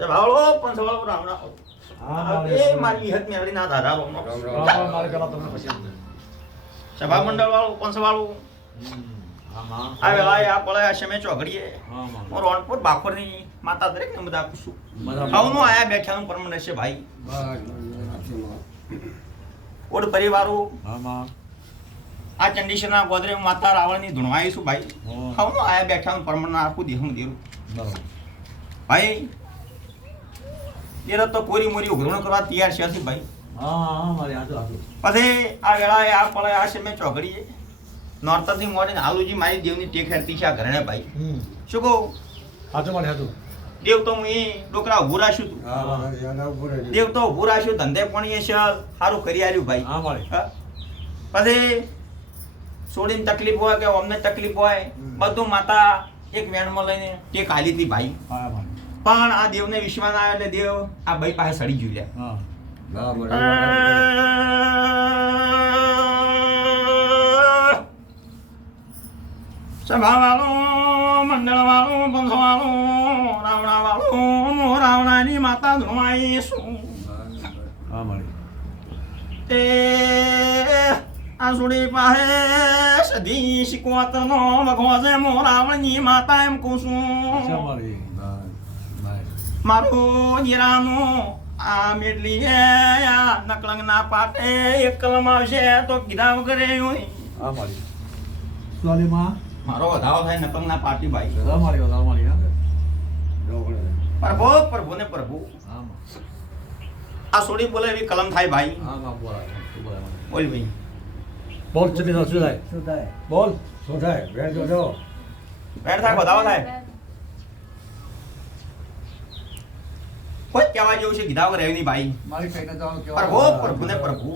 ભાવળો પણ સવાળો રામણા એ મારી હત મેળવી ના ધારાળો મારે કલા તમને પછી સભા મંડળ વાળું પણ સવાળું આ વેળાએ આ પળાય આ સમય ચોઘડીએ હું રોણપુર બાખોરની માતા દરેક ને બધા પૂછું આવનું આયા બેઠાનું પરમનસ છે ભાઈ ઓડ પરિવારો આ ચંડીશના ગોદરે માતા રાવણની ધૂણવાઈ છું ભાઈ આવનું આયા બેઠાનું પરમન આખું દેહું દેરું ભાઈ એ તો કોરી મોરી ઉઘરણો કરવા તૈયાર છે હશે ભાઈ પછી આ વેળાએ આ પળે આ સમય ચોઘડીએ નોરતરથી મોડીને હાલુજી મારી દેવની ટેક હેરતી છે આ ઘરણે ભાઈ શું કહું હાથું મારે હાથું દેવ તો હું એ ડોકરા ઉભું રાખ્યું તું દેવ તો ઉભું રાખ્યું ધંધે પણ એ છે સારું કરી આવ્યું ભાઈ પછી છોડીને તકલીફ હોય કે અમને તકલીફ હોય બધું માતા એક વેણમાં લઈને ટેક હાલી હતી ભાઈ પણ આ દેવને વિશ્વાસ આવ્યો એટલે દેવ આ ભાઈ પાસે સડી ગયું સભા વાળું મંડળ વાળું પંથ વાળું રાવણા વાળું રાવણાની માતા ધ્રુવાઈ શું તે આ સુડી પાસે સધી શીખવતનો વગો છે મો રાવણની માતા એમ કહું છું મારું જીરાનું આ મેટલી આ નકલંગ ના પાટે એક કલમ આવશે તો કીધા વગર મારો વધારો થાય નકલંગ ના પાટી ભાઈ પ્રભુ પ્રભુ ને પ્રભુ આ સોડી બોલે એવી કલમ થાય ભાઈ બોલ ભાઈ બોલ ચલી શું થાય બોલ શું થાય વેણ જોજો વેણ થાય વધારો થાય કોઈ કહેવા જેવું છે કીધા વગર એવી ભાઈ મારી કઈ ન જવાનું પ્રભુ પ્રભુ ને પ્રભુ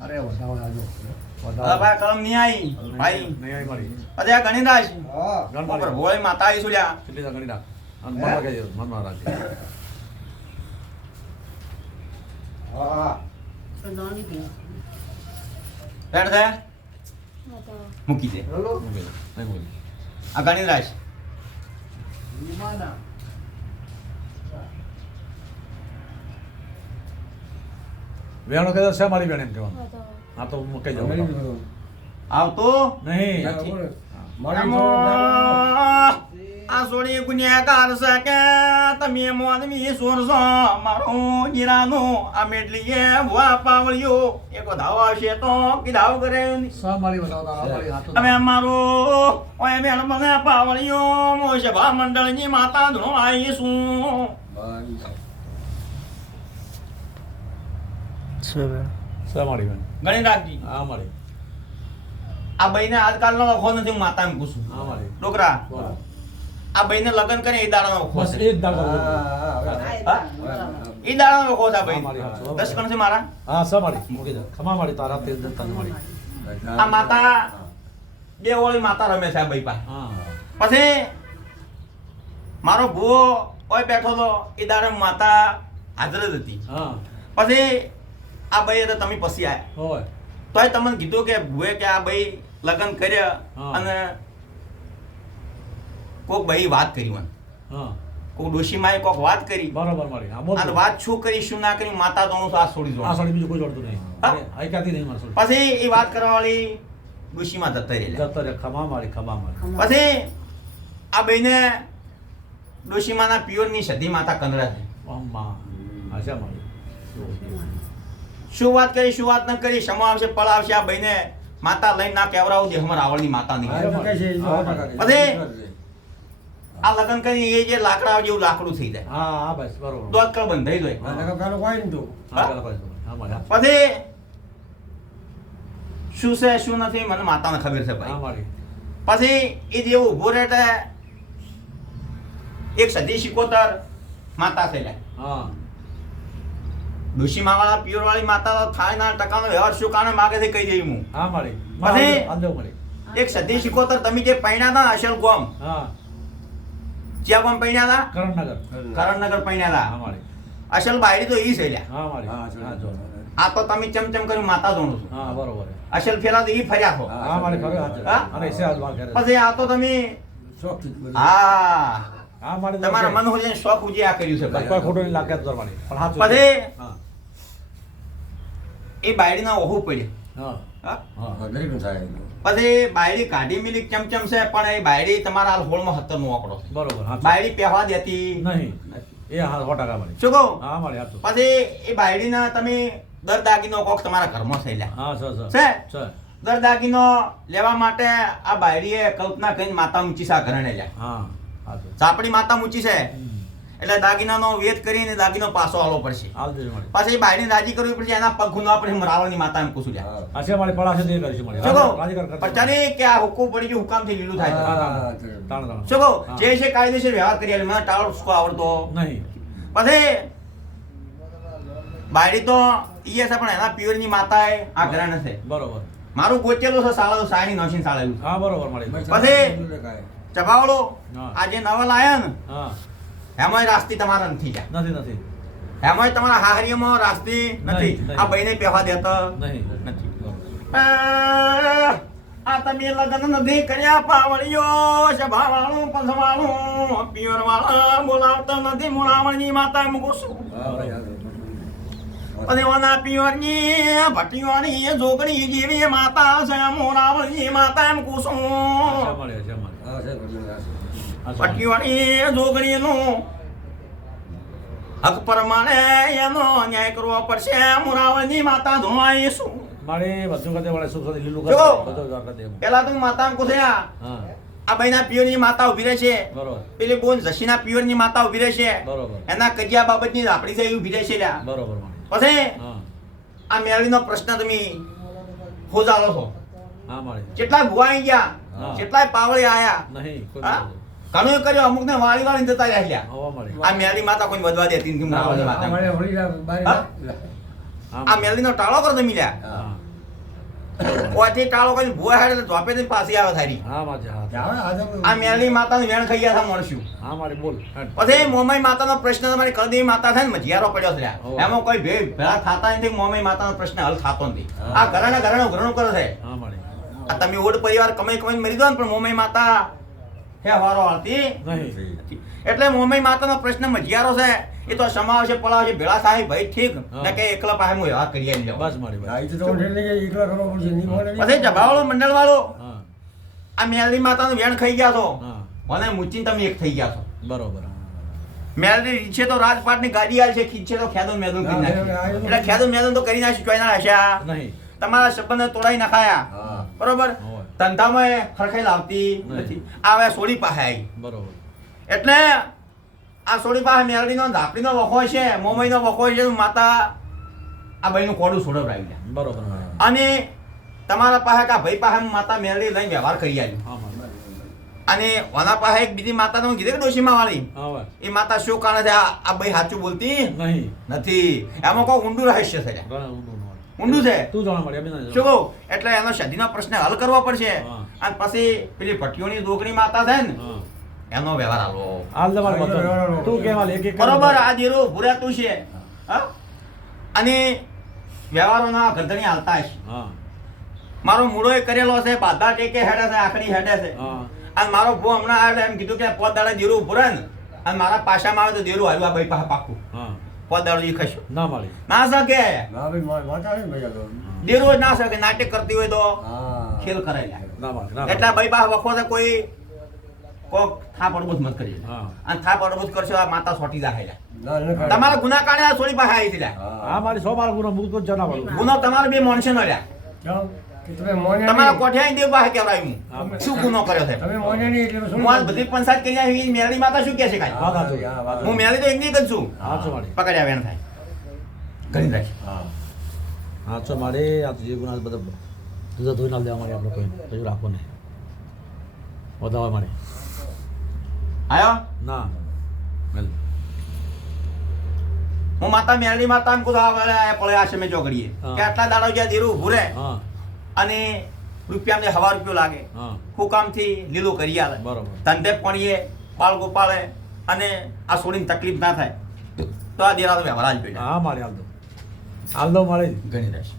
અરે વધાવો આજો ભાઈ કલમ નહીં આવી ભાઈ નહીં આવી મારી અરે આ ગણિદાસ હા ગણપતિ પ્રભુ એ માતા આવી સુલ્યા કેટલી ગણી નાખ અને મનમાં કહેજો મનમાં રાખજે હા વેણ થાય મૂકી દે બોલો નહીં બોલી આ ગણિદાસ વેણો કહેતો છે મારી બેન એમ કહેવાનું હા તો હું કહી જાઉં આવતો નહીં આ સોડી ગુનેગાર છે કે તમે મોદમી સોરસો મારો જીરાનો આ મેટલીએ ભુવા પાવળ્યો એક વધાવો આવશે તો કીધાવ કરે સા મારી બતાવતા મારી હાથ તમે મારો ઓય મેળ મને પાવળ્યો મો સભા મંડળની માતા ધણો આવીશું સા મારી બેન ગણી રાખજી હા મારી આ ભાઈને આજકાલનો વખો નથી હું માતા એમ પૂછું હા મારી ડોકરા આ ભાઈને લગ્ન કરે એ દાડાનો વખો બસ છે એ જ દાડો એ દાડાનો વખો છે આ ભાઈ મારી હાથ. 10 કણ છે મારા હા સા મારી મૂકી દે ખમા મારી તારા તેલ જતા મારી આ માતા બે ઓળી માતા રમે છે આ ભાઈ પાસે હા પછી મારો ભૂવો ઓય બેઠો તો એ દાડે માતા હાજર જ હતી હા પછી આ ભાઈ તો તમે પછી આયા હોય તોય તમને કીધું કે ભૂએ કે આ ભાઈ લગ્ન કર્યા હા. અને કોક ભાઈ વાત કરી મને હા કોક ડોશીમાએ કોક વાત કરી બરોબર મારી હા બોલ અને વાત શું કરી શું ના કરી માતા તો હું સાસ છોડી આ દઉં સાડી બીજું કોઈ જોડતું નહીં હા? આઈ ક્યાંથી નહીં મારશું પછી એ વાત કરવા વાળી ડોશીમાં જતા રહેલા જતો રે ખમા મારી પછી આ ભાઈને ડોશીમાના પિયોરની સધી માતા કંદરા છે અમ્મા આશા મારી શું વાત કરી શું વાત ન કરી સમો આવશે પળ આવશે આ ભાઈને માતા લઈને ના કેવરાવું દે અમારા આવળની માતા નહીં પછી આ લગ્ન કરી એ જે લાકડા જેવું લાકડું થઈ જાય હા હા બસ બરોબર દોત કળ બંધાઈ જાય હા પેલા પાસે હા મારી પછી શું છે શું નથી મને માતાને ખબર છે હા ભાઈ મારી પછી એ જેવું ઉભો રહે એટલે એક સદી શિકોતર માતા થઈ જાય હા ડોશીમા વાળા પિયોર વાળી માતા તો થાય ના ટકાનો વ્યવહાર શું કારણે માગે છે કહી દઈ હું હા મારી પછી આંધો મારી એક સદી શિકોતર તમે જે પૈણ્યા હતા અસલ ગોમ હા જ્યાં ગોમ પૈણ્યા હતા કરણનગર કરણનગર પૈણ્યા હા હતા મારી અસલ બાયડી તો ઈ છે લ્યા હા મારી હા, હા જો આ તો તમે ચમચમ કરી માતા જોણો છો હા બરોબર અસલ ફેરા તો ઈ ફર્યા છો હા મારી ખરો હાથ હા? અને સે હાથ વાર કરે પછી આ તો તમે શોખ થી બધું. હા હા મારી તમારા મન હોય શોખ ઉજી આ કર્યું છે ભાઈ. કોઈ ખોટું નહીં લાગે તો મારી પણ હાચું છે. પછી હા એ બાયડીના ઓહું પડ્યું. હા હા? હા ગરીબ થાય પછી બાયડી કાઢી મિલી ચમચમ છે પણ એ બાયડી તમારા હાલ હોળમાં 17 નો આંકડો છે. બરોબર હાચું. બાયડી પહેવા દેતી નહીં એ હા 100% મારી શું કહું? હા મારી હાચું. પછી એ બાયડીના તમે દર દાગીનો કોક તમારા ઘરમાં થયેલા હા સર છે સર દર દાગીનો લેવા માટે આ બાયડીએ કલ્પના કરીને માતા ઊંચી સા ઘરણે લ્યા. હા હાચું. ચાપડી માતા ઊંચી છે એટલે દાગીનાનો વેદ કરીને દાગીનો પાછો આલો પડશે. હાલ દેજો મારી પછી બાયડીને રાજી કરવી પડશે એના પગ ખૂંદવા પડશે રાવણની માતા એમ પૂછું લ્યા. આશે મારી પડાશે તે કરીશું મારી શું કહું? રાજી કર પચાને કે આ હુકમ પડી ગયું હુકામથી લીલું થાય છે. તાણ તાણ શું કહું? હા. જે છે કાયદેસર વ્યવહાર કરી આલે. મને ટાળો શું આવડતો નહીં પછી બાયડી તો ઈ છે પણ એના પિયરની માતા આ ઘરાણે છે. બરોબર મારું ગોચેલું છે સાળો સાયની નોશીન સાળેલું. હા બરોબર મારી પછી ચપાવડો હા. આ જે નવલ આયા ને હા એમાંય રાસ્તી તમારા નથી જાય. નથી નથી એમાંય તમારા હાહરીમાં રાસ્તી નથી. નહીં. આ ભાઈને પહેવા દેતા નહીં નથી. બરોબર. આ તમે લગ્ન નથી કર્યા પાવળિયો સભાવાળું પંથવાળું પિયર વાળા બોલાવતા નથી મોરાવળની માતા મૂકું છું. અને ઓના પિયરની ભટીઓની જોગણી જેવી માતા છે મોરાવળની માતા એમ આશા કુસુમ. મારી આશા મારી આશા મારી. ભટીઓની જોગણીનું હક પ્રમાણે એનો ન્યાય કરવો પડશે મોરાવળની માતા ધોવાઈશું. મારી બધું કદે વળે સુખ સુધી લીલું જો. કરે બધું જા કદે પેલા તો માતા એમ કુસ્યા હા આ ભાઈના પિયરની માતા ઉભી રહેશે. બરોબર પેલી બોન જશીના પિયરની માતા ઉભી રહેશે. બરોબર એના કજિયા બાબતની આપણી થઈ ઉભી રહેશે લ્યા. બરોબર મારી પછી હા આ મેળવીનો પ્રશ્ન તમે ખોજાલો છો. હા મારી કેટલા ભુવાઈ ગયા હા. કેટલાય પાવળે આયા. નહીં કોઈ હા? નહીં. ઘણું કર્યું અમુક ને વાળી વાળી જતા રહ્યા લ્યા. હવા મારી આ મેળી માતા કોઈ વધવા દેતી નથી મોરાવળની માતા. હા આ મારી. મેળવીનો ટાળો કરો તમે લ્યા. હા ઓથી ટાળો કરીને ભુવા હેડે તો ધોપે થી પાછી આવે થારી. હા મારી હા આ મેળવી માતાનું વેણ ખાઈ ગયા હતા મળશું. હા મારી બોલ હેડ. પછી મોમાઈ માતાનો પ્રશ્ન તમારી કળદેવી માતા થાય ને મજિયારો પડ્યો છે લ્યા. હોવે. એમાં કોઈ ભેળા થતા નથી. મોમાઈ માતાનો પ્રશ્ન હલ થતો નથી. આ ઘરણું કરે છે. હા મારી આ તમે ઓડ પરિવાર કમાઈ કમાઈને મરી દો ને પણ મોમાઈ માતા હે વારો હાલતી નહીં એટલે મોમાઈ માતાનો પ્રશ્ન મજિયારો છે. એ તો સમાવશે પલાવશે ભેળા થાય ભાઈ ઠીક હા. ને કે એકલા પાસે હું એવા કરી આવી બસ મારી બસ પછી જભાવાળો મંડળ વાળો હા આ મેલડી માતાનું વેણ ખાઈ ગયા છો. હા મને મૂચીને તમે એક થઈ ગયા છો. બરોબર મેલડી ઈચ્છે તો રાજપાટની ગાડી આવી છે ખીચે તો ખેદું મેદું કરી નાખ્યું. એટલે ખેદું મેદું તો કરી નાખ્યું ચોયના હશ્યા નહીં તમારા સંબંધ તોડાઈ નખાયા. બરોબર હોવે. ધંધામાં ખરખાઈ લાવતી નથી. આવે સોડી પાસે આવી બરોબર એટલે આ સોડી પાસે મેલડીનો ધાપડીનો વખો છે મોમાઈનો વખો છે માતા આ ભાઈનું કોડું છોડવડાવી લે. બરોબર મારી અને તમારા પાસે કા ભાઈ પાસે માતા મેલડી લઈને વ્યવહાર કરી આવી. હા મારી અને ઓના પાસે એક બીજી માતા તો કીધું કે ડોશીમાં વાળી હા હવે એ માતા શું કારણે છે આ ભાઈ સાચું બોલતી નહીં નથી. એમાં કોઈ ઊંડું રહસ્ય છે લ્યા. ઘણા ઊંડું ન હોય. ઊંડું છે તું જાણ મારી અભિનંદન શું કહું એટલે એનો સદીનો પ્રશ્ન હલ કરવો પડશે. હા. અને પછી પેલી ભટ્ટીઓની દોકડી માતા છે ને હા એનો વ્યવહાર હાલો. હાલ દે મારી બધું તું કે માલ એક એક બરોબર આ દેરો ભૂરાતું છે. હા અને વ્યવહારોના ગરદણી હાલતા છે. હા મારો મૂળો કરેલો છે બાધા ટેકે હેડે છે આખડી હેડે છે. હા અને મારો ભો હમણાં આવે એમ કીધું કે પોત દાડા દેરું ઉભું રહે ને અને મારા પાછામાં આવે તો દેરું આવ્યું આ ભાઈ પાસે પાકું હા પોત દાડો ઈ ખસ્યું ના મારી ના શકે દેરું જ ના શકે નાટક કરતી હોય તો ખેલ કરાય ના મારી ના એટલે ભાઈ પાસે વખો છે કોઈ કોક થાપ અડબૂત મત કરીએ હા અને થાપ અડબૂત કરશો આ માતા સોટી જાય તમારા ગુના કારણે આ સોડી પાસે આવી હતી હા મારી સો મારા ગુનો મુકતો જ જના વાળું ગુનો તમારો બે માણસે નો લ્યા તમારા કોઠિયા દેવ પાસે કહેવાય હા. હું શું ગુનો કર્યો છે હું આ બધી પંચાયત કરી આવી મેળી માતા શું કહે છે કાંઈ વાત સાચું. હું મેળી તો એકની જ છું હા છો મારી પકડ્યા વેણ થાય ઘણી થાય હા છો મારી આ જે ગુના બધા તુજા ધોઈ ના દેવા મારી આપણે કોઈ હજુ રાખો નહીં વધાવા મારી આયો ના મેલ હું માતા મેળી માતા એમ કુદા પડે આ સમય ચોકડીએ હા. કે આટલા દાડો જ્યાં દેરું ઉભું રહે હા અને રૂપિયાને હવા રૂપિયો લાગે હા હું કામથી લીલું કરી આલે બરોબર ધંધે પણીએ બાળ ગોપાળે અને આ છોડીને તકલીફ ના થાય તો આ દેરાનો વ્યવહાર જ પડ્યા હા મારી હાલ દો મારી ઘણી રહેશે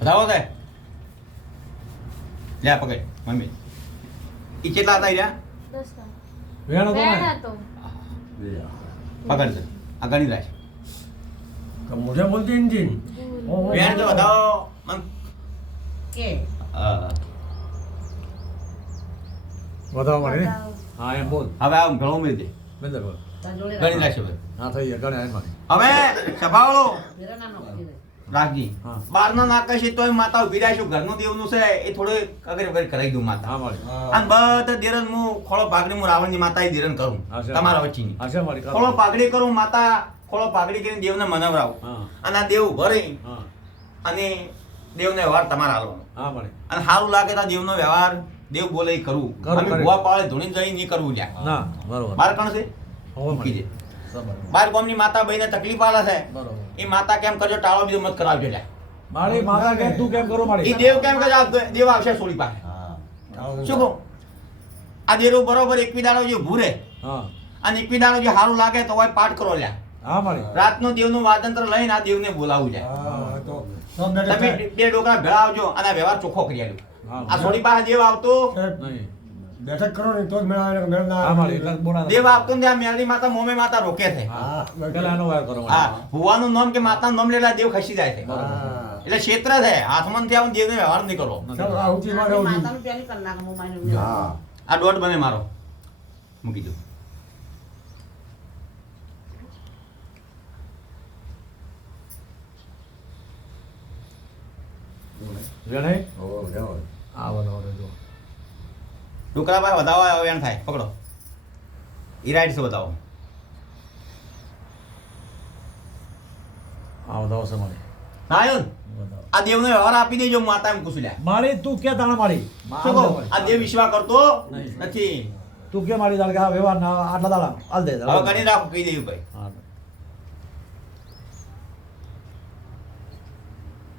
બતાવો કે લે પકડ મમ્મી ઈ કેટલા હતા ઈરા વેણ હતો વેણ ને હતો. પકડ છે આ ગણી રાખ મુझे बोलती इंजिन વેણ જો બતાવો મન વધાવો મારે ને બતાવો. હા એમ બોલ હવે આમ ઘણું મિલ દે બેન બોલ ગણી રાખશે ભાઈ હા થઈ ગયા ગણે એમ મારી હવે સભાવાળો રાખજી હા. બહારના નાકે છે તોય માતા ઉભી રાખ્યું ઘરનું દેવનું છે એ થોડું કગર વગર કરાવી દઉં માતા હા મારી અને બધા દેરન હું ખોળો પાઘડી હું રાવણની માતા દેરન કરું હા, છે. તમારા વચ્ચેની હા છે મારી ખોળો પાઘડી કરું માતા ખોળો પાઘડી કરીને દેવને મનાવરાવું હા અને આ દેવ ઉભો રહી હા અને દેવનો વ્યવહાર તમારે હાલવાનો હા મારી અને સારું લાગે તો દેવનો વ્યવહાર દેવ બોલે એ કરવું કરું, અમે કરું. ભુવા પાળે ધૂણી જઈ નહીં કરવું લ્યા ના બરોબર બાર કણ છે હવે મૂકી દે. મારી બરોબર બાર ગામની માતા બહેને તકલીફ આલે છે બરોબર એ માતા કેમ કરજો ટાળો બીજો મત કરાવજો લ્યા મારી માતા કેમ તું કેમ કરો એ મારી દેવ કેમ કે આ દેવ આવશે સોળી પાસે શું કહું આ દેરો બરોબર એકવી દાડો જે ભૂરે હા અને એકવી દાડો જે સારું લાગે તો હોય પાઠ કરો લ્યા હા મારી રાતનો દેવનું વાદંત્ર લઈને આ દેવને બોલાવું લ્યા हाँ तो તમે બે ડોકરા ભેળા આવજો અને આ વ્યવહાર ચોખ્ખો કરી આલ્યો હા આ સોળી પાસે દેવ આવતો નહીં बैठक करो नहीं तो मेरा मेरा ना હા મારી એટલે બોલા દેવ આવતો ને ત્યાં મેલડી માતા મોમે માતા રોકે છે हाँ પેલા એનો વાર કરો હા મારી ભુવાનું નામ કે માતાનું નામ લેલા દેવ ખસી જાય છે हाँ એટલે ક્ષેત્ર છે હાથમાં થી આવું દેવને વ્યવહાર નહીં કરો सब आहुति मारे हाँ આ દોઢ બને મારો મૂકી દો વેણે ओ जाओ આ બરોબર જો ડોકરા ભાઈ વધાવો આવ્યો એમ થાય પકડો ઈ રાઈટ છે બતાવો આ બતાવો છે મારી ના આવ્યો ને? બતાવો આ દેવને વ્યવહાર આપી દેજો માતા એમ કુસુલ્યા મારી તું કે તાણા મારી શું કહું આ દેવ વિશ્વાસ કરતો નહીં. નથી તું કે મારી દાળ કે આ વ્યવહાર ના આટલા દાડા હાલ દે હવે કરી રાખો કહી દેવું ભાઈ હા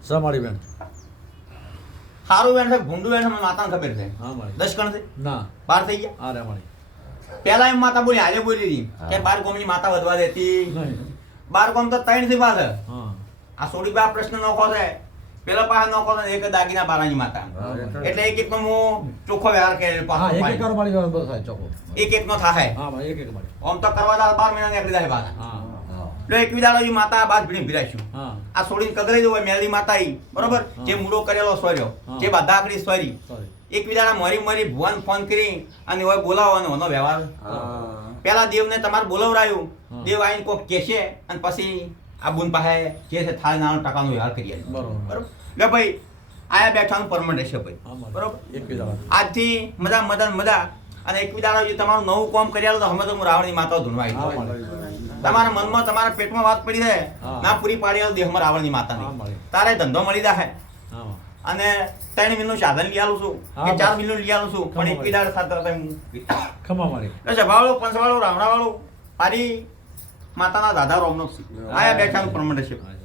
સા મારી બેન સારું વેણ છે ભૂંડું વેણ છે મને માતાને ખબર છે હા મારી 10 કણ છે ના 12 થઈ ગયા આ રે મારી પેલા એમ માતા બોલી હાલે બોલી હતી કે 12 ગોમની માતા વધવા દેતી નહીં 12 ગોમ તો 3 થી પાછળ હા આ સોડી બા પ્રશ્ન નોખો છે પેલા પાસે નોખો છે એક દાગીના બારાની માતા એટલે એક એક નો હું ચોખ્ખો વ્યવહાર કરે હા પાછો એક એક કરો મારી વાત બસ થાય ચોકો એક એક નો થાય હા ભાઈ એક એક મારી આમ તો કરવા દા 12 મહિના નીકળી જાય પાછા હા એટલે એક વિદાળો માતા બાદ ભીડી ભીરાશું હા આ છોડીને કગરાઈ દો મેલડી માતા ઈ બરોબર હા. જે મૂળો કરેલો સોર્યો હા. જે બધા આકડી સોરી સોરી એક વિદાળા મરી મરી ભુવન ફોન કરી અને હોય બોલાવવાનો એનો વ્યવહાર हाँ પેલા દેવને તમારે બોલાવરાયું હા. દેવ આવીને કોક કહેશે અને પછી આ બુન પાસે જે છે થાળ નાનો ટકાનો વ્યવહાર કરી આલ્યો. બરોબર. બરોબર એટલે ભાઈ આયા બેઠાનું પરમનન્ટ રહેશે ભાઈ હા મારી બરોબર એક બી દાડા આજથી મજા મદન મજા અને એક વિદાળો જે તમારું નવું કામ કરી આલો તો હમે તો હું રાવણની માતાઓ ધૂણવા આવી હા જાઉં. મારી તમારા મનમાં તમારા પેટમાં વાત પડી જાય હા. ના પૂરી પાડી આલો દેહમાં રાવણની હા, માતાની મળી. તારે ધંધો મળી જાય હા અને 3 મિલનું સાધન લઈ આલું છું હા, કે 4 બસ. મિલનું લઈ આલું છું પણ ખબર એક વિદાળ સાથે હું ખમા મારી એટલે સભાવાળો પંચવાળો રાવણાવાળો પારી માતાના દાદા રોમનો આયા બેઠાનું પ્રમાણ છે હા